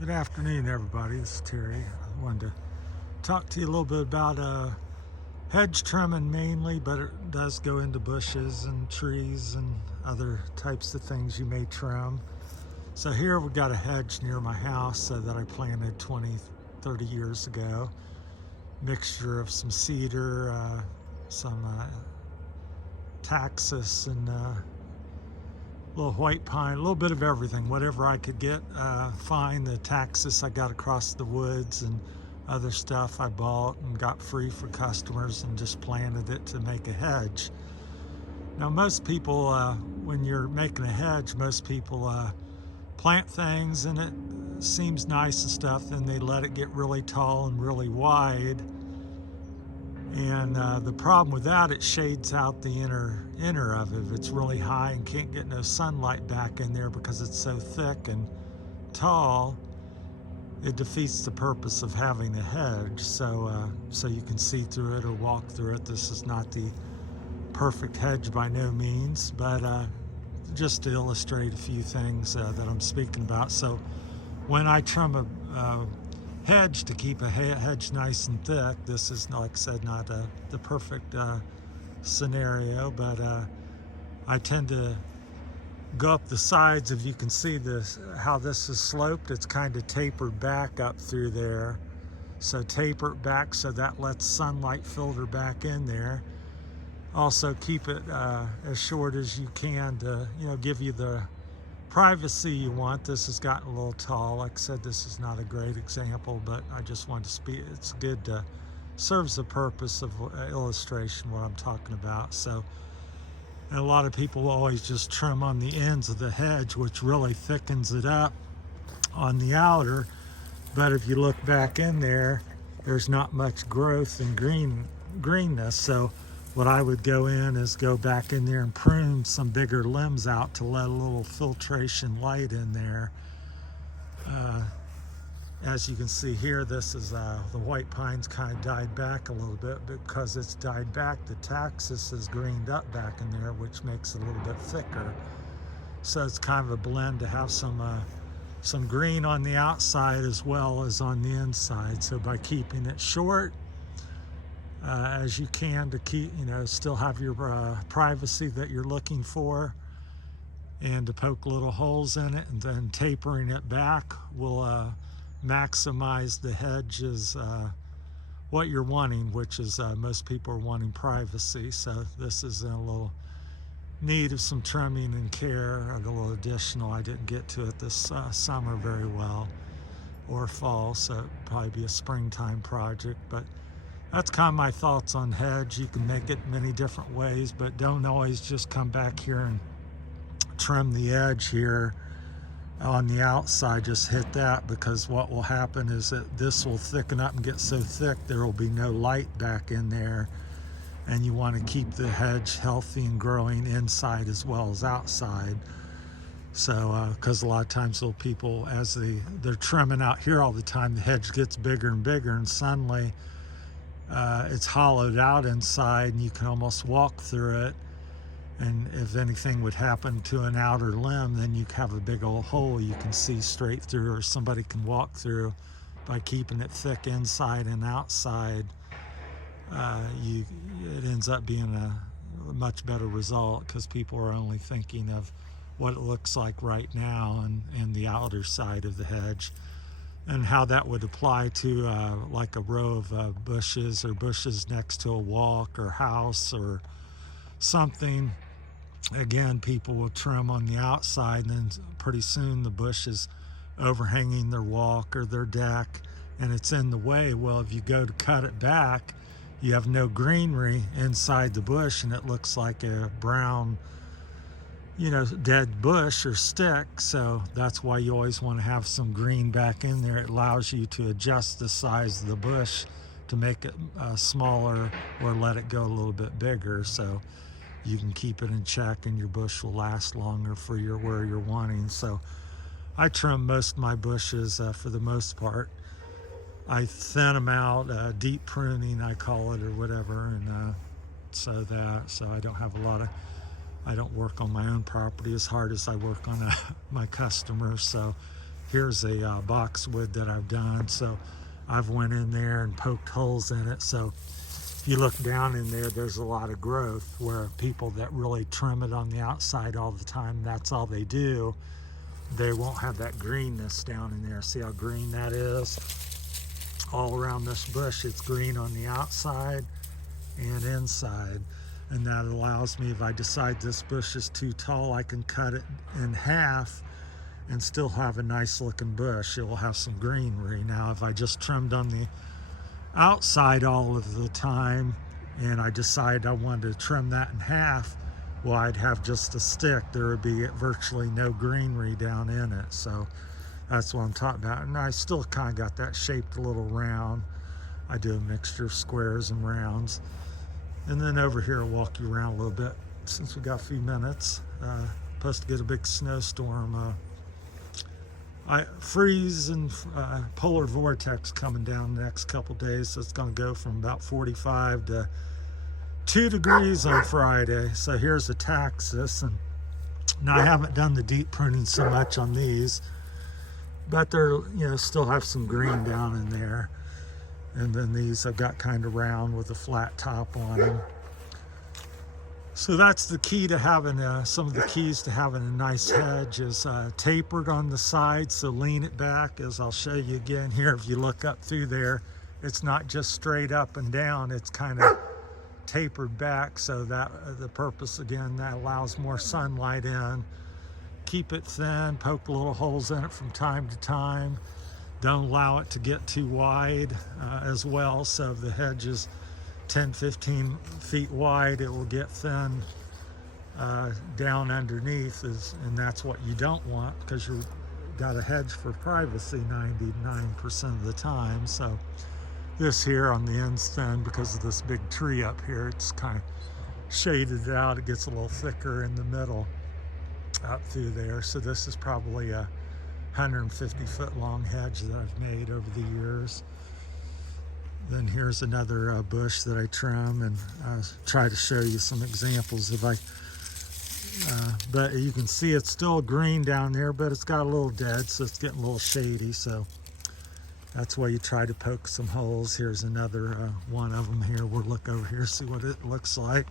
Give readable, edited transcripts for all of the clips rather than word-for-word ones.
Good afternoon, everybody. This is Terry. I wanted to talk to you a little bit about hedge trimming mainly, but it does go into bushes and trees and other types of things you may trim. So here we've got a hedge near my house that I planted 20, 30 years ago. Mixture of some cedar, some taxus, and little white pine, a little bit of everything, whatever I could get. Find the taxus I got across the woods, and other stuff I bought and got free for customers, and just planted it to make a hedge. Now most people, when you're making a hedge, most people plant things and it seems nice and stuff, then they let it get really tall and really wide. And the problem with that, it shades out the inner of it. If it's really high and can't get no sunlight back in there because it's so thick and tall, it defeats the purpose of having a hedge. So you can see through it or walk through it. This is not the perfect hedge by no means, but just to illustrate a few things that I'm speaking about. So when I trim a hedge to keep a hedge nice and thick, this is, like I said, not the perfect scenario, but I tend to go up the sides. If you can see this, how this is sloped, it's kind of tapered back up through there. So taper it back so that lets sunlight filter back in there. Also keep it as short as you can to, give you the privacy you want. This has gotten a little tall. Like I said, this is not a great example, but I just wanted to speak. It's good to serves the purpose of illustration what I'm talking about. So, and a lot of people will always just trim on the ends of the hedge, which really thickens it up on the outer. But if you look back in there, there's not much growth and greenness. So what I would go in is go back in there and prune some bigger limbs out to let a little filtration light in there. As you can see here, this is the white pines kind of died back a little bit. Because it's died back, the taxus is greened up back in there, which makes it a little bit thicker. So it's kind of a blend to have some green on the outside as well as on the inside. So by keeping it short as you can to keep, still have your privacy that you're looking for, and to poke little holes in it, and then tapering it back will maximize the hedges, what you're wanting, which is most people are wanting privacy. So this is in a little need of some trimming and care, a little additional. I didn't get to it this summer very well, or fall, so it'd probably be a springtime project. But that's kind of my thoughts on hedge. You can make it many different ways, but don't always just come back here and trim the edge here on the outside. Just hit that, because what will happen is that this will thicken up and get so thick there will be no light back in there. And you want to keep the hedge healthy and growing inside as well as outside. So because a lot of times little people, as they're trimming out here all the time, the hedge gets bigger and bigger, and suddenly it's hollowed out inside and you can almost walk through it. And if anything would happen to an outer limb, then you have a big old hole you can see straight through, or somebody can walk through. By keeping it thick inside and outside, it ends up being a much better result, because people are only thinking of what it looks like right now and the outer side of the hedge, and how that would apply to like a row of bushes, or bushes next to a walk or house or something. Again, people will trim on the outside, and then pretty soon the bush is overhanging their walk or their deck, and it's in the way. Well, if you go to cut it back, you have no greenery inside the bush, and it looks like a brown, dead bush or stick. So that's why you always want to have some green back in there. It allows you to adjust the size of the bush to make it smaller, or let it go a little bit bigger, so you can keep it in check and your bush will last longer for where you're wanting. So I trim most of my bushes for the most part. I thin them out, deep pruning I call it, or whatever, and so I don't have I don't work on my own property as hard as I work on my customers. So here's a boxwood that I've done. So I've went in there and poked holes in it. So if you look down in there, there's a lot of growth, where people that really trim it on the outside all the time, that's all they do, they won't have that greenness down in there. See how green that is? All around this bush, it's green on the outside and inside. And that allows me, if I decide this bush is too tall, I can cut it in half and still have a nice looking bush. It will have some greenery. Now, if I just trimmed on the outside all of the time and I decide I wanted to trim that in half, well, I'd have just a stick. There would be virtually no greenery down in it. So that's what I'm talking about. And I still kind of got that shaped a little round. I do a mixture of squares and rounds. And then over here, I'll walk you around a little bit since we got a few minutes. Supposed to get a big snowstorm. Freeze and polar vortex coming down the next couple days. So it's going to go from about 45 to 2 degrees on Friday. So here's the taxus. And now I haven't done the deep pruning so much on these, but they're, still have some green down in there. And then these I've got kind of round with a flat top on them. So that's the key to having some of the keys to having a nice hedge is tapered on the sides. So lean it back, as I'll show you again here. If you look up through there, it's not just straight up and down, it's kind of tapered back. So that the purpose, again, that allows more sunlight in. Keep it thin, poke little holes in it from time to time. Don't allow it to get too wide as well. So if the hedge is 10, 15 feet wide, it will get thin down underneath, and that's what you don't want, because you've got a hedge for privacy 99% of the time. So this here on the end's thin because of this big tree up here. It's kind of shaded out. It gets a little thicker in the middle out through there. So this is probably a 150-foot long hedge that I've made over the years. Then here's another bush that I trim, and I'll try to show you some examples but you can see it's still green down there, but it's got a little dead, so it's getting a little shady. So that's why you try to poke some holes. Here's another one of them here. We'll look over here, see what it looks like.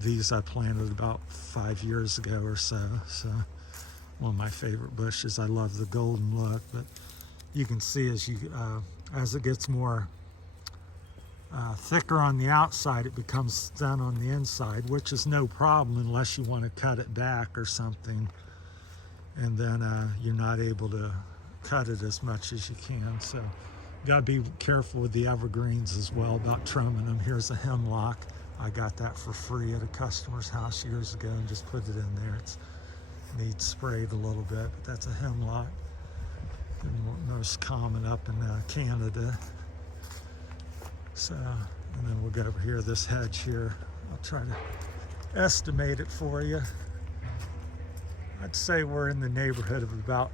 These I planted about 5 years ago or so. So one of my favorite bushes. I love the golden look, but you can see as it gets more thicker on the outside, it becomes thin on the inside, which is no problem unless you want to cut it back or something, and then you're not able to cut it as much as you can. So you got to be careful with the evergreens as well about trimming them. Here's a hemlock. I got that for free at a customer's house years ago and just put it in there. It needs sprayed a little bit, but that's a hemlock. Most common up in Canada. So, and then we'll get over here, this hedge here. I'll try to estimate it for you. I'd say we're in the neighborhood of about,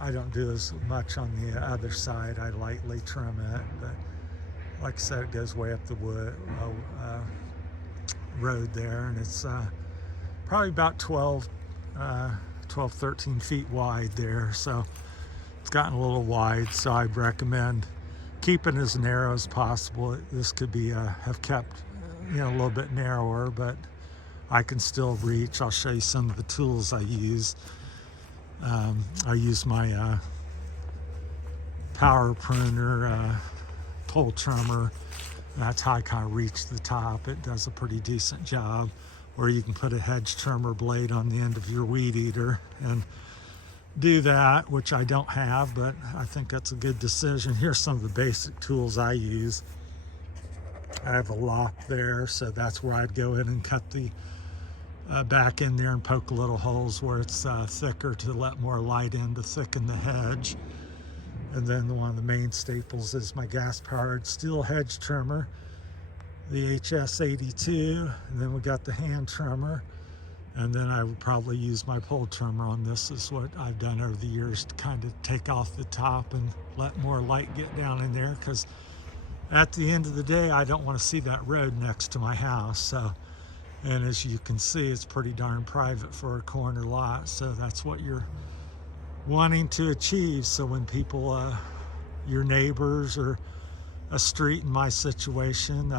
I don't do as much on the other side. I lightly trim it, but like I said, it goes way up the road there, and it's probably about 12, 13 feet wide there. So it's gotten a little wide, so I'd recommend keeping as narrow as possible. This could be have kept a little bit narrower, but I can still reach. I'll show you some of the tools I use. I use my power pruner, pole trimmer. That's how I kind of reach the top. It does a pretty decent job. Or you can put a hedge trimmer blade on the end of your weed eater and do that, which I don't have, but I think that's a good decision. Here's some of the basic tools I use. I have a lock there, so that's where I'd go in and cut the back in there and poke little holes where it's thicker to let more light in to thicken the hedge. And then one of the main staples is my gas-powered steel hedge trimmer, the HS82, and then we got the hand trimmer. And then I would probably use my pole trimmer on this. Is what I've done over the years to kind of take off the top and let more light get down in there, because at the end of the day, I don't want to see that road next to my house. So, and as you can see, it's pretty darn private for a corner lot. So that's what you're wanting to achieve. So when people, your neighbors, or a street in my situation,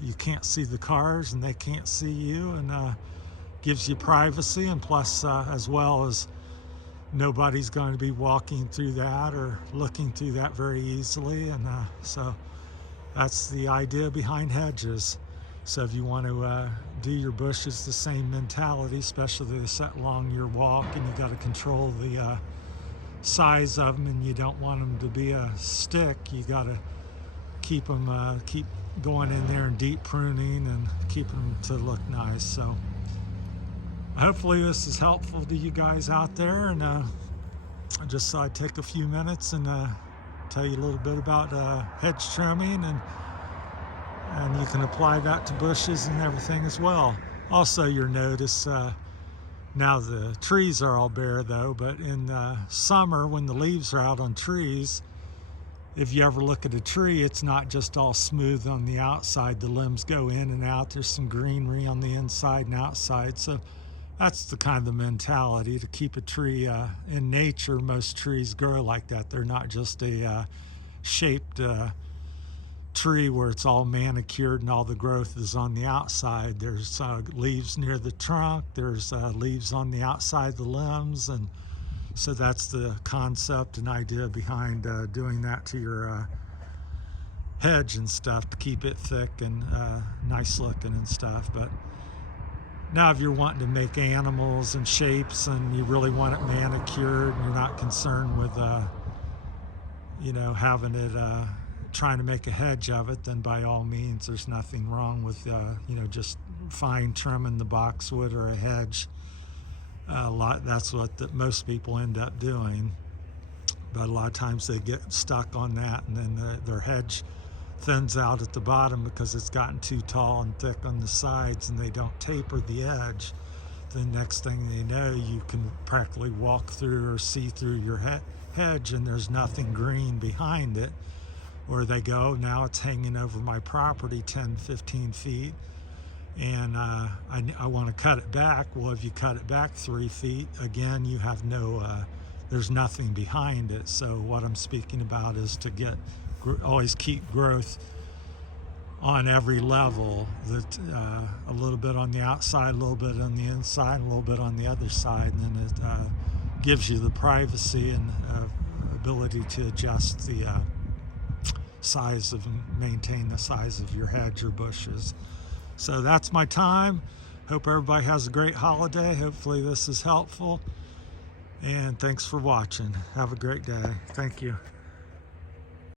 you can't see the cars and they can't see you, and gives you privacy, and plus as well as nobody's going to be walking through that or looking through that very easily. And so that's the idea behind hedges. So if you want to do your bushes the same mentality, especially they set along your walk, and you got to control the size of them, and you don't want them to be a stick, you got to keep them keep going in there and deep pruning and keeping them to look nice. So hopefully this is helpful to you guys out there, and I just thought I'd take a few minutes and tell you a little bit about hedge trimming, and you can apply that to bushes and everything as well. Also, you'll notice now the trees are all bare though, but in summer when the leaves are out on trees, if you ever look at a tree, it's not just all smooth on the outside. The limbs go in and out. There's some greenery on the inside and outside. So that's the kind of mentality to keep a tree in nature. Most trees grow like that. They're not just a shaped tree where it's all manicured and all the growth is on the outside. There's leaves near the trunk. There's leaves on the outside of the limbs, and so that's the concept and idea behind doing that to your hedge and stuff, to keep it thick and nice looking and stuff. But now if you're wanting to make animals and shapes and you really want it manicured and you're not concerned with having it trying to make a hedge of it, then by all means there's nothing wrong with just fine trimming the boxwood or a hedge. That's what most people end up doing, but a lot of times they get stuck on that, and then their hedge thins out at the bottom because it's gotten too tall and thick on the sides, and they don't taper the edge. Then next thing they know, you can practically walk through or see through your hedge, and there's nothing green behind it, where they go, now it's hanging over my property 10, 15 feet, and I want to cut it back. Well, if you cut it back 3 feet, again, you have there's nothing behind it. So what I'm speaking about is to always keep growth on every level, that a little bit on the outside, a little bit on the inside, a little bit on the other side, and then it gives you the privacy and ability to adjust the size maintain the size of your hedge or bushes. So that's my time. Hope everybody has a great holiday. Hopefully this is helpful, and thanks for watching. Have a great day. Thank you.